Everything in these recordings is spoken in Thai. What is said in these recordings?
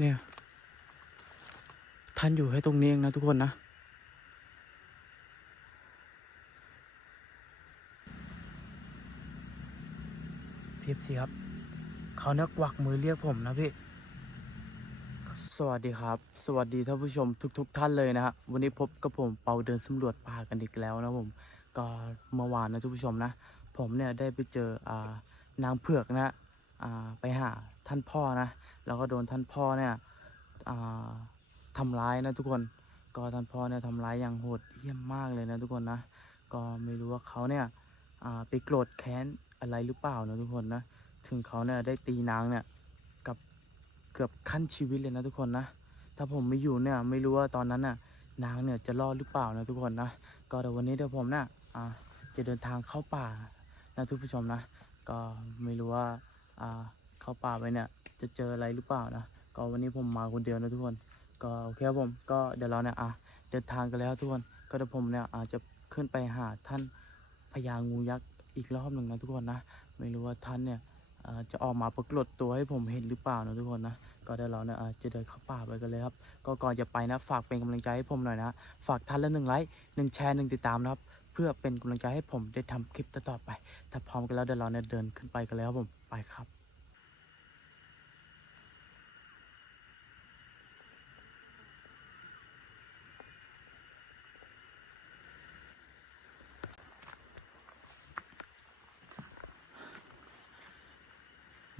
เนี่ย ท่านอยู่ให้ตรงนี้เองนะทุกคนนะ พี่สิครับ เขาเนักวักมือเรียกผมนะพี่ สวัสดีครับ สวัสดีท่านผู้ชมทุกๆทท่านเลยนะฮะ วันนี้พบกับผมเปาเดินสำรวจป่ากันอีกแล้วนะผม ก็เมื่อวานนะทุกผู้ชมนะ ผมเนี่ยได้ไปเจออ่านางเผือกนะอ่าไปหาท่านพ่อนะ แล้วก็โดนท่านพ่อเนี่ยอ่าทำร้ายนะทุกคน ก็ท่านพ่อเนี่ยทำร้ายอย่างโหดเหี้ยมมากเลยนะทุกคนนะ ก็ไม่รู้ว่าเขาเนี่ยไปโกรธแค้นอะไรหรือเปล่านะทุกคนนะ ถึงเขาเนี่ยได้ตีนางเนี่ยกับเกือบขั้นชีวิตเลยนะทุกคนนะ ถ้าผมไม่อยู่เนี่ยไม่รู้ว่าตอนนั้นน่ะนางเนี่ยจะรอดหรือเปล่านะทุกคนนะ ก็เดี๋ยววันนี้เดี๋ยวผมน่ะอ่าจะเดินทางเข้าป่านะทุกผู้ชมนะ ก็ไม่รู้ว่าอ่า เข้าป่าไปเนี่ย จะเจออะไรหรือเปล่านะ ก็วันนี้ผมมาคนเดียวนะทุกคน ก็โอเคครับผม ก็เดี๋ยวเราเนี่ยอะเดินทางกันแล้วทุกคน ก็เดี๋ยวผมเนี่ยอาจจะขึ้นไปหาท่านพญางูยักษ์อีกรอบหนึ่งนะทุกคนนะ ไม่รู้ว่าท่านเนี่ยอ่าจะออกมาปรากฏตัวให้ผมเห็นหรือเปล่านะทุกคนนะ ก็เดี๋ยวเราเนี่ยอะจะเดินเข้าป่าไปกันเลยครับ ก็ก่อนจะไปนะฝากเป็นกำลังใจให้ผมหน่อยนะ ฝากท่านละหนึ่งไลค์หนึ่งแชร์หนึ่งติดตามนะครับ เพื่อเป็นกำลังใจให้ผมได้ทำคลิปต่อไป ถ้าพร้อมกันแล้วเดี๋ยวเราเนี่ยเดินขึ้นไปกันแล้วครับผม ไปครับ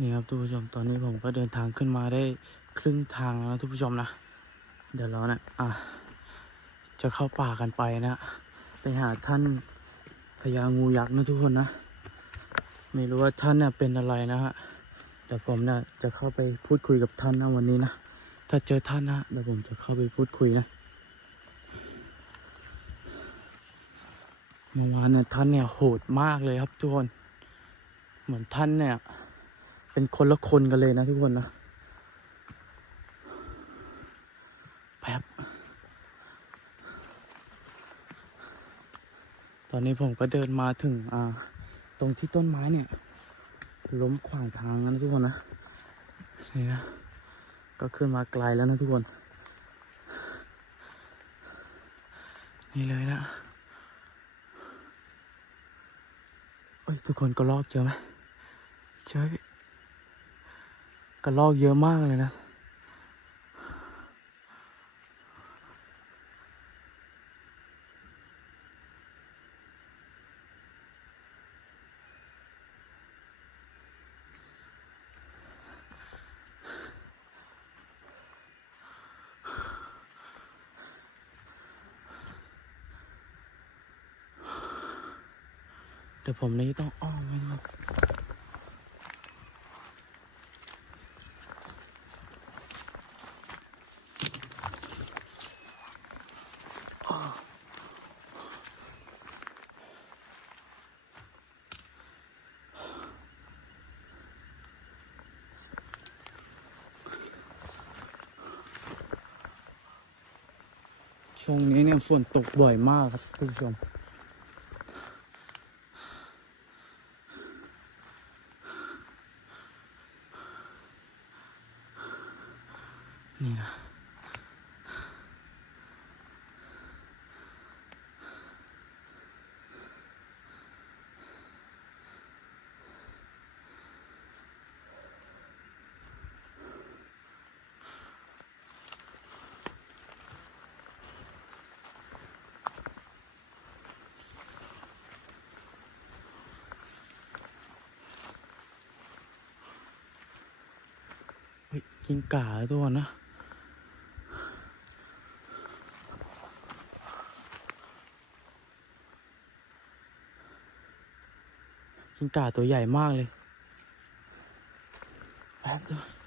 นี่ครับทุกผู้ชมตอนนี้ผมก็เดินทางขึ้นมาได้ครึ่งทางแล้วทุกผู้ชมนะ เดี๋ยวเราเนี่ยอะจะเข้าป่ากันไปนะ ไปหาท่านพญางูยักษ์นะทุกคนนะ ไม่รู้ว่าท่านเนี่ยเป็นอะไรนะฮะเดี๋ยวผมเนี่ยจะเข้าไปพูดคุยกับท่านนะวันนี้นะ ถ้าเจอท่านนะเดี๋ยวผมจะเข้าไปพูดคุยนะเมื่อวานเนี่ยท่านเนี่ยโหดมากเลยครับทุกคน เหมือนท่านเนี่ย เป็นคนละคนกันเลยนะทุกคนนะแป๊บตอนนี้ผมก็เดินมาถึงอ่าตรงที่ต้นไม้เนี่ย ล้มขวางทางนะทุกคนนะนี่นะก็ขึ้นมาไกลแล้วนะทุกคน นี่เลยนะเฮ้ยทุกคนก็ลอกเจอไหมเจอพี่ก ระลอกเยอะมากเลยนะ เดี๋ยวผมนี่ต้องอ้อมไปหน่อยช่วงนี้เนี่ย ฝนตกบ่อยมากครับทุกผู้ชมนี่นะ กินก่าตัวนนะกินก่าตัวใหญ่มากเลยแป๊บเดียว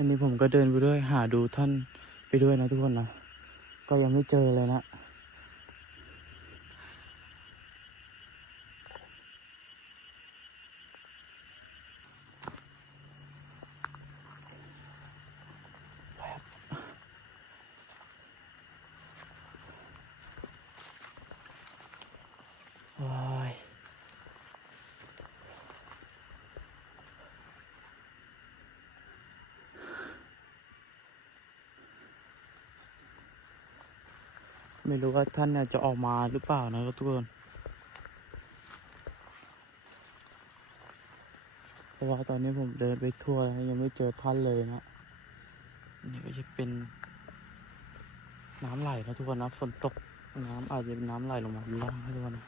อันนี้ผมก็เดินไปด้วยหาดูท่านไปด้วยนะทุกคนนะ ก็ยังไม่เจอเลยนะ ไม่รู้ว่าท่านจะออกมาหรือเปล่านะครับทุกคนเพราะว่าตอนนี้ผมเดินไปทั่วแล้วยังไม่เจอท่านเลยนะนี่ก็จะเป็นน้ำไหลนะทุกคนนะฝนตกน้ำอาจจะเป็นน้ำไหลลงมาล่างนะทุกคนนะ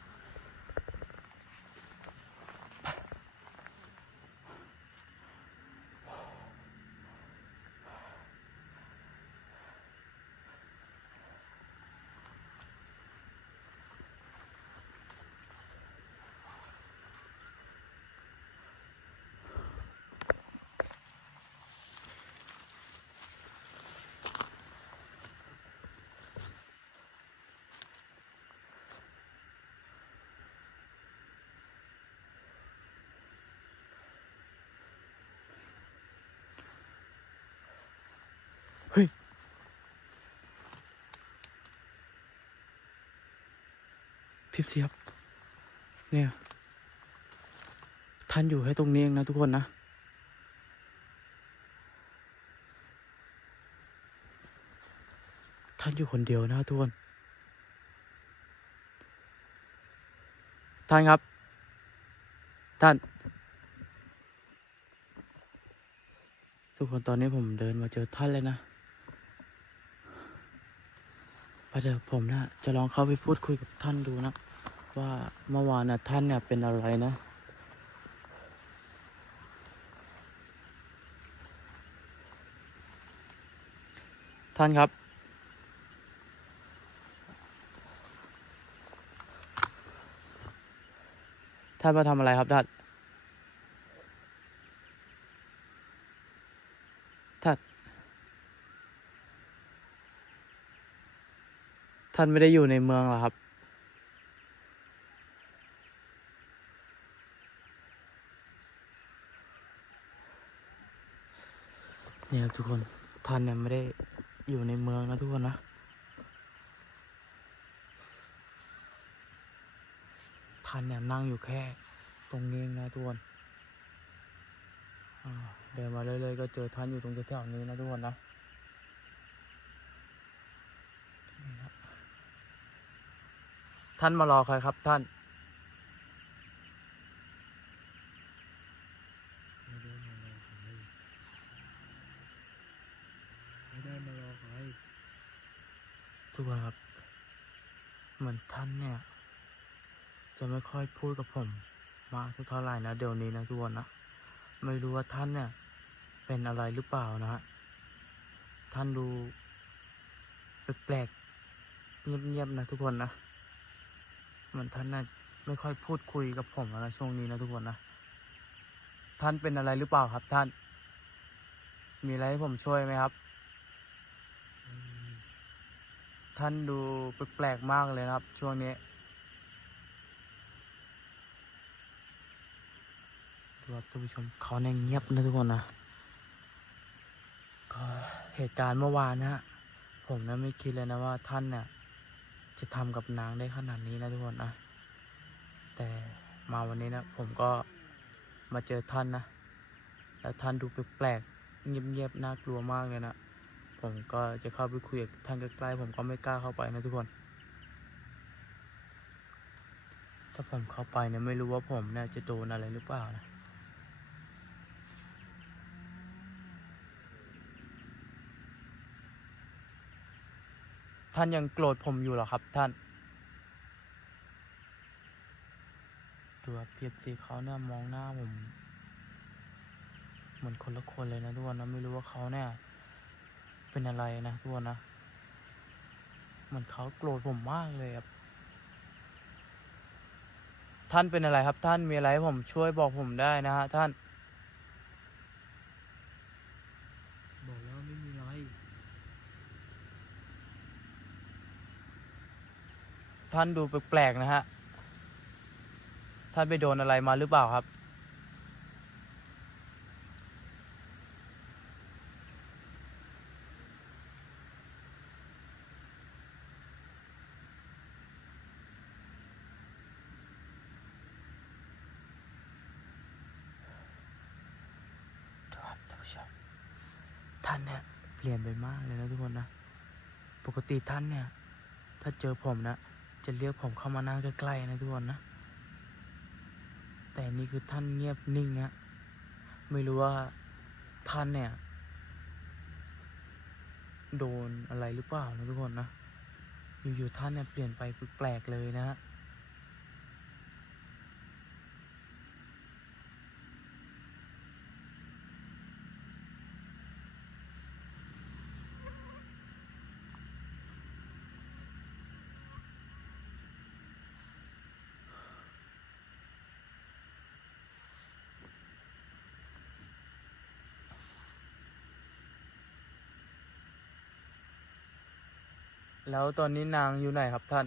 สียบ เนี่ย ท่านอยู่ให้ตรงนี้เองนะทุกคนนะ ท่านอยู่คนเดียวนะทุกคน ท่านครับ ท่าน ทุกคนตอนนี้ผมเดินมาเจอท่านเลยนะไปเดี๋ยวผมนะจะลองเข้าไปพูดคุยกับท่านดูนะ ว่าเมื่อวานนะท่านเนี่ยเป็นอะไรนะ ท่านครับ ท่านมาทำอะไรครับท่านท่านท่านไม่ได้อยู่ในเมืองหรอครับ เนี่ยครับ ทุกคนท่านเนี่ยไม่ได้อยู่ในเมืองนะทุกคนนะท่านเนี่ยนั่งอยู่แค่ตรงนี้เองนะทุกคนเดินมาเรื่อยๆก็เจอท่านอยู่ตรงแถวๆนี้นะทุกคนนะท่านมารอใครครับท่าน ไม่ได้มารอใคร ทุกคนครับ เหมือนท่านเนี่ย จะไม่ค่อย พูดกับผมมากเท่าไหร่นะเดี๋ยวนี้นะทุกคนนะไม่รู้ว่าท่านเนี่ย เป็นอะไรหรือเปล่านะฮะท่านดูแปลกๆเงียบๆนะทุกคนนะเหมือนท่านน่ะไม่ค่อยพูดคุยกับผมนะช่วงนี้นะทุกคนนะท่านเป็นอะไรหรือเปล่าครับ ท่าน มีอะไรให้ผมช่วยไหมครับอืมท่านดูแปลกๆมากเลยนะครับ ช่วงนี้ ดูครับท่านผู้ชมเขาเนี่ยเงียบนะทุกคนนะก็เหตุการณ์เมื่อวานนะฮะผมนะไม่คิดเลยนะว่าท่านเนี่ยจะทำกับนางได้ขนาดนี้นะทุกคนนะแต่มาวันนี้นะผมก็มาเจอท่านนะแล้วท่านดูแปลกๆเงียบๆน่ากลัวมากเลยนะผมก็จะเข้าไปคุยกับท่านใกล้ๆผมก็ไม่กล้าเข้าไปนะทุกคน ถ้าผมเข้าไปเนี่ยไม่รู้ว่าผมเนี่ยจะโดนอะไรหรือเปล่านะ ท่านยังโกรธผมอยู่เหรอครับท่านดูว่าเพียบสีเขาเนี่ยมองหน้าผม เหมือนคนละคนเลยนะทุกคนนะไม่รู้ว่าเขาเนี่ย เป็นอะไรนะทุกคนนะเหมือนเขาโกรธผมมากเลยครับ ท่านเป็นอะไรครับ ท่านมีอะไรให้ผมช่วยบอกผมได้นะฮะท่าน ท่านดูแปลกๆนะฮะ ท่านไปโดนอะไรมาหรือเปล่าครับ ท่านเนี่ยเปลี่ยนไปมากเลยนะทุกคนนะ ปกติท่านเนี่ย ถ้าเจอผมนะ จะเรียกผมเข้ามานั่งใกล้ๆนะทุกคนนะ แต่นี่คือท่านเงียบนิ่งนะไม่รู้ว่าท่านเนี่ย โดนอะไรหรือเปล่านะทุกคนนะ อยู่ๆท่านเนี่ยเปลี่ยนไปแปลกๆเลยนะฮะ แล้วตอนนี้นางอยู่ไหนครับท่าน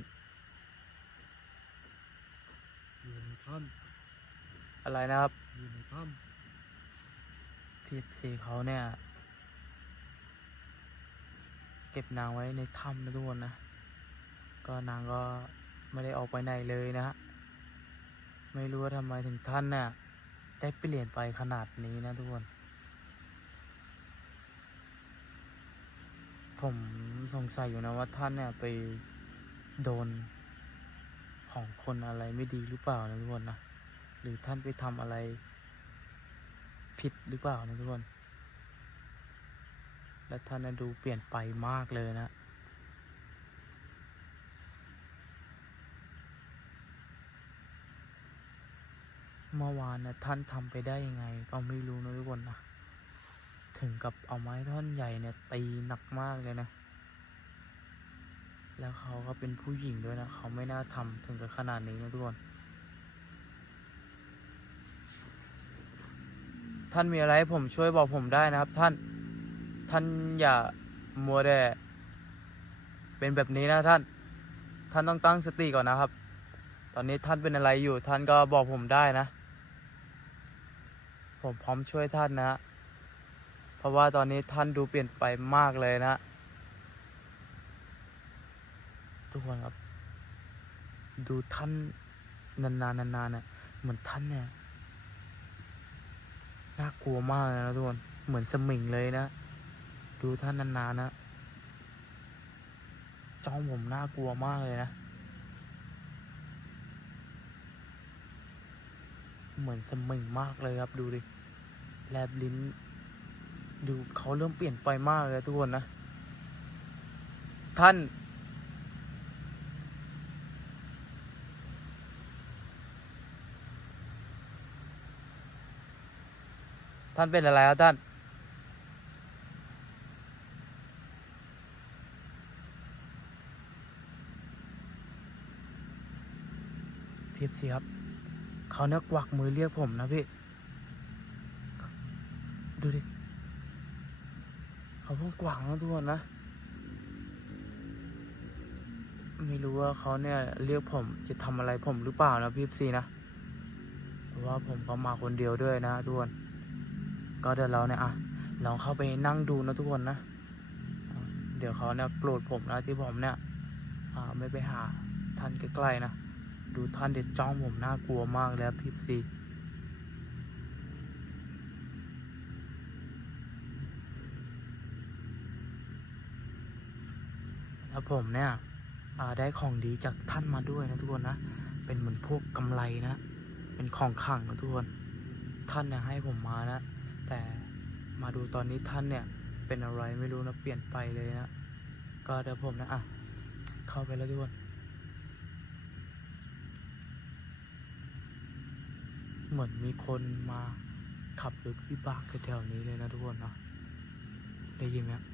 อยู่ในถ้อะไรนะครับำอยู่ในถ้พี่สีเขาเนี่ย เก็บนางไว้ในถ้ำนะทุกคนนะ ก็นางก็ไม่ได้ออกไปไหนเลยนะฮะไม่รู้ว่าทำไมถึงท่านเนี่ยได้เปลี่ยนไปขนาดนี้นะทุกคน ผม สงสัยอยู่นะว่าท่านเนี่ยไปโดนของคนอะไรไม่ดีหรือเปล่านะทุกคนนะหรือท่านไปทำอะไรผิดหรือเปล่านะทุกคน และท่านนะดูเปลี่ยนไปมากเลยนะเมื่อวานนะท่านทำไปได้ยังไง ก็ไม่รู้นะทุกคนนะ ถึงกับเอาไม้ท่อนใหญ่เนี่ยตีหนักมากเลยนะ แล้วเขาก็เป็นผู้หญิงด้วยนะ เขาไม่น่าทำถึงกับขนาดนี้นะทุกคน ท่านมีอะไรให้ผมช่วยบอกผมได้นะครับ ท่าน ท่านอย่ามัวแต่เป็นแบบนี้นะท่าน ท่านต้องตั้งสติก่อนนะครับ ตอนนี้ท่านเป็นอะไรอยู่ ท่านก็บอกผมได้นะ ผมพร้อมช่วยท่านนะ เพราะว่าตอนนี้ท่านดูเปลี่ยนไปมากเลยนะ ทุกคนครับ ดูท่านนานๆนานๆน่ะเหมือนท่านเนี่ยน่ากลัวมากเลยนะทุกคนเหมือนสมิงเลยนะ ดูท่านนานๆนะจ้องผมน่ากลัวมากเลยนะ เหมือนสมิงมากเลยครับดูดิแลบลิ้น ดูเขาเริ่มเปลี่ยนไปมากเลยทุกคนนะ ท่าน ท่านเป็นอะไรครับท่านพี่สิครับ เขาเนี่ยกวักมือเรียกผมนะพี่ ดูดิ เขาเพิ่งกวางนะทุกคนนะ ไม่รู้ว่าเขาเนี่ยเรียกผมจะทำอะไรผมหรือเปล่านะพี่ซีนะ เพราะว่าผมก็มาคนเดียวด้วยนะทุกคน ก็เดี๋ยวเราเนี่ยอะลองเข้าไปนั่งดูนะทุกคนนะ เดี๋ยวเขาเนี่ยโกรธผมนะที่ผมเนี่ยไม่ไปหาท่านใกล้ๆนะ ดูท่านเด็ดจ้องผมน่ากลัวมากแล้วพี่ซีแล้วผมเนี่ยได้ของดีจากท่านมาด้วยนะทุกคนนะ เป็นเหมือนพวกกำไรนะ เป็นของขังนะทุกคน ท่านเนี่ยให้ผมมานะ แต่มาดูตอนนี้ท่านเนี่ยเป็นอะไรไม่รู้นะเปลี่ยนไปเลยนะ ก็เดี๋ยวผมนะอะเข้าไปแล้วทุกคนเหมือนมีคนมาขับรถวิบากแถวๆนี้เลยนะทุกคนเนาะได้ยินไหมครับ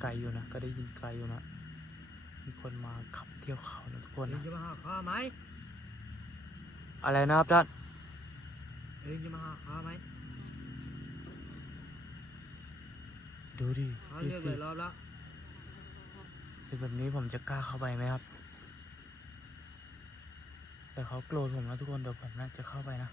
ไกลอยู่นะก็ได้ยินไกลอยู่นะมีคนมาขับเที่ยวเขานะทุกคนเองนะจะมาหาข้าไหมอะไรนะครับท่าน เองจะมาหาข้าไหมดูดิข้าพี่เรียกหสิลายรอบแล้วคือแบบนี้ผมจะกล้าเข้าไปไหมครับ แต่เขาโกรธผมนะทุกคนเดี๋ยวผมน่าจะเข้าไปนะ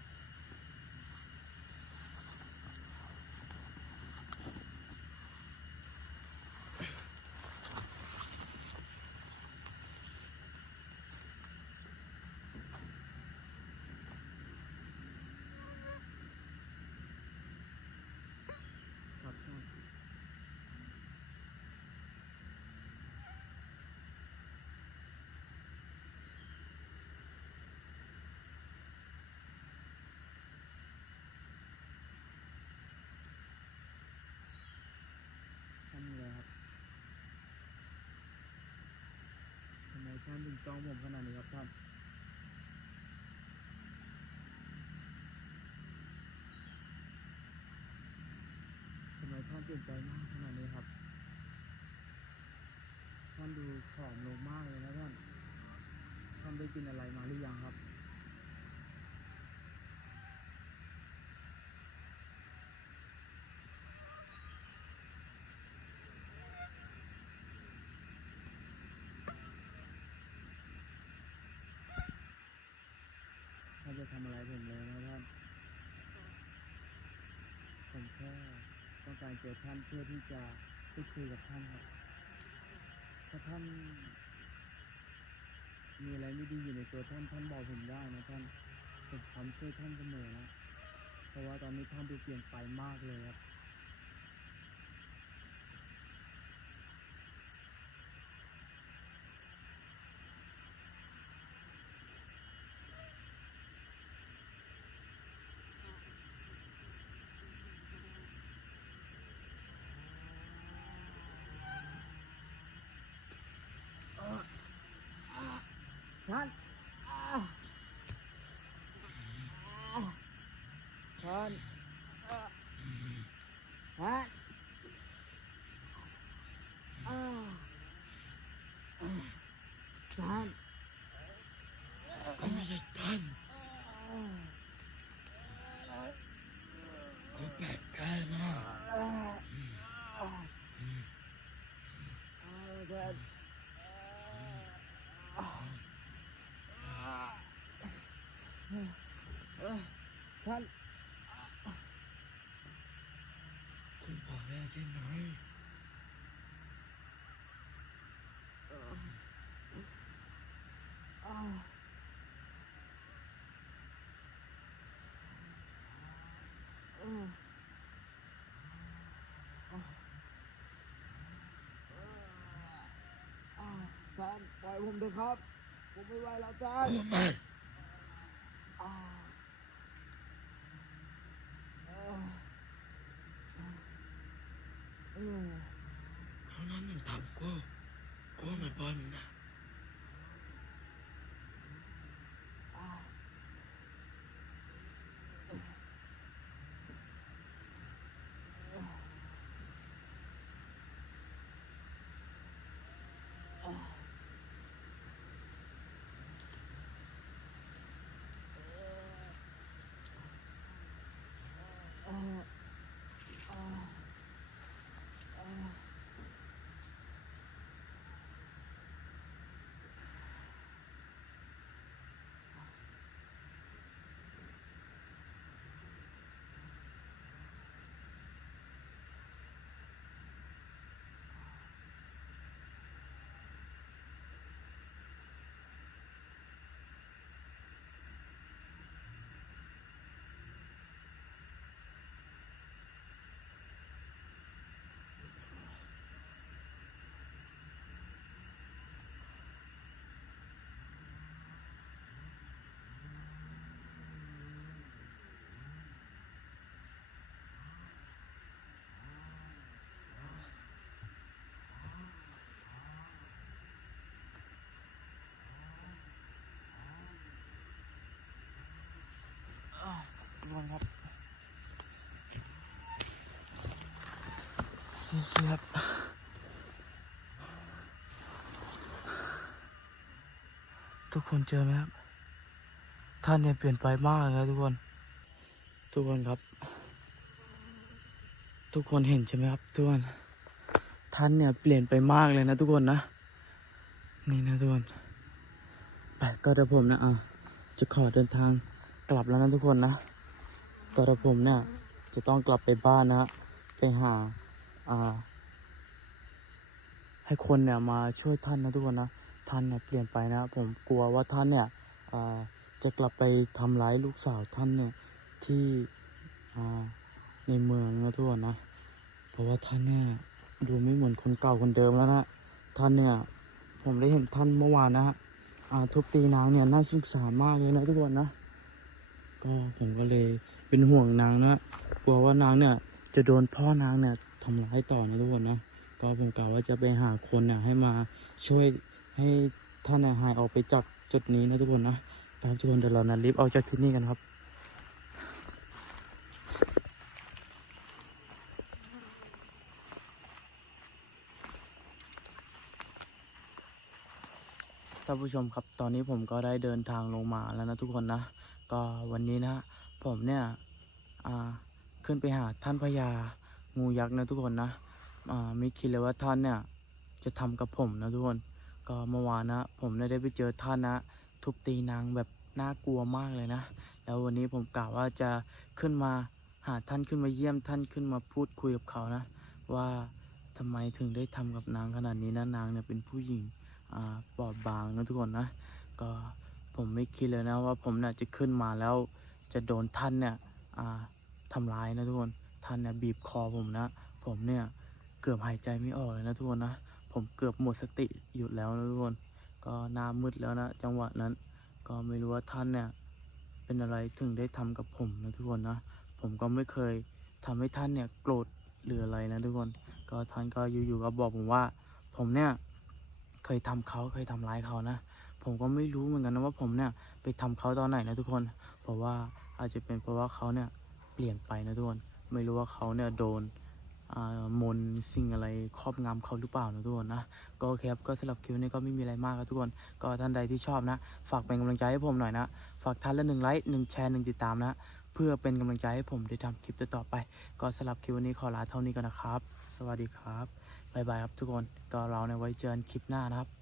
ท่านดูผอมลงมากเลยนะท่าน ท่านได้กินอะไรมาหรือยังครับ ท่านจะทำอะไรผมเลยนะท่าน ผมแค่ต้องการเจอท่านเพื่อที่จะพูดคุยกับท่านครับ ถ้าท่านมีอะไรไม่ดีอยู่ในตัวท่านท่านบอกผมได้นะท่านผมพร้อมช่วยท่านเสมอนะเพราะว่าตอนนี้ท่านดูเปลี่ยนไปมากเลยครับ ท่านท่านท่านท่าน ไม่ใช่ท่านเขาแปลกใจมาก ท่าน คุณบอกแล้วใช่ไหม ท่านปล่อย ผมเถอะครับ ผมไม่ไหวแล้วท่านโอ้ไม่เขานั้นมันทำกูกูไม่ปล่อยมันนะทุก ครับนี่ครับทุกคนเจอไหมครับ ท่านเนี่ยเปลี่ยนไปมากเลยทุกคน ทุกคนครับ ทุกคนเห็นใช่ไหมครับทุกคน ท่านเนี่ยเปลี่ยนไปมากเลยนะทุกคนนะ นี่นะทุกคนไปก็เดี๋ยวผมนะอะจะขอเดินทางกลับแล้วนะทุกคนนะ ก็เดี๋ยวผมเนี่ยจะต้องกลับไปบ้านนะไปหาอ่า ให้คนเนี่ยมาช่วยท่านนะทุกคนนะท่านเนี่ยเปลี่ยนไปนะ ผมกลัวว่าท่านเนี่ยอ่าจะกลับไปทำร้ายลูกสาวท่านเนี่ยที่อ่าในเมืองนะทุกคนนะ เพราะว่าท่านเนี่ยดูไม่เหมือนคนเก่าคนเดิมแล้วนะท่านเนี่ย ผมได้เห็นท่านเมื่อวานนะฮะทุบตีนางเนี่ยน่าสงสารมากเลยนะทุกคนนะ ก็ผมก็เลยเป็นห่วงนางนะกลัวว่านางเนี่ย จะโดนพ่อนางเนี่ยทำร้ายต่อนะทุกคนนะก็ผมกล่าวว่าจะไปหาคนเนี่ยให้มาช่วยให้ท่านหายออกไปจากจุดนี้นะทุกคนนะตามทุกคนเดี๋ยวเรานะรีบออกจากที่นี่กันครับท่านผู้ชมครับ ตอนนี้ผมก็ได้เดินทางลงมาแล้วนะทุกคนนะ ก็วันนี้นะผมเนี่ยขึ้นไปหาท่านพญางูยักษ์นะทุกคนนะไม่คิดเลยว่าท่านเนี่ยจะทำกับผมนะทุกคน ก็เมื่อวานนะผมได้ได้ไปเจอท่านนะ ทุบตีนางแบบน่ากลัวมากเลยนะ แล้ววันนี้ผมกล่าวว่าจะขึ้นมาหาท่านขึ้นมาเยี่ยมท่านขึ้นมาพูดคุยกับเขานะ ว่าทำไมถึงได้ทำกับนางขนาดนี้นะนางเนี่ยเป็นผู้หญิงอบอบบางนะทุกคนนะ ก็ ผมไม่คิดเลยนะว่าผมเนี่ยจะขึ้นมาแล้วจะโดนท่านเนี่ยอ่าทำร้ายนะทุกคน ท่านเนี่ยบีบคอผมนะ ผมเนี่ยเกือบหายใจไม่ออกเลยนะทุกคนนะ ผมเกือบหมดสติอยู่แล้วนะทุกคน ก็หน้ามืดแล้วนะ จังหวะนั้น ก็ไม่รู้ว่าท่านเนี่ยเป็นอะไรถึงได้ทำกับผมนะทุกคนนะ ผมก็ไม่เคยทำให้ท่านเนี่ยโกรธหรืออะไรนะทุกคน ก็ท่านก็อยู่ๆก็บอกผมว่า ผมเนี่ยเคยทำเขาเคยทำร้ายเขานะ ผมก็ไม่รู้เหมือนกันนะว่าผมเนี่ยไปทำเขาตอนไหนนะทุกคน เพราะว่าอาจจะเป็นเพราะว่าเขาเนี่ยเปลี่ยนไปนะทุกคน ไม่รู้ว่าเขาเนี่ยโดนอ่ามนสิ่งอะไรครอบงำเขาหรือเปล่านะทุกคนนะ ก็โอเคครับก็สำหรับคลิปนี้ก็ไม่มีอะไรมากครับทุกคน ก็ท่านใดที่ชอบนะ ฝากเป็นกำลังใจให้ผมหน่อยนะ ฝากท่านละหนึ่งไลค์หนึ่งแชร์หนึ่งติดตามนะ เพื่อเป็นกำลังใจให้ผมได้ทำคลิปต่อไป ก็สำหรับคลิปวันนี้ขอลาเท่านี้ก่อนนะครับ สวัสดีครับบ๊ายบายครับทุกคน ก็เราในไว้เจอกันคลิปหน้านะครับ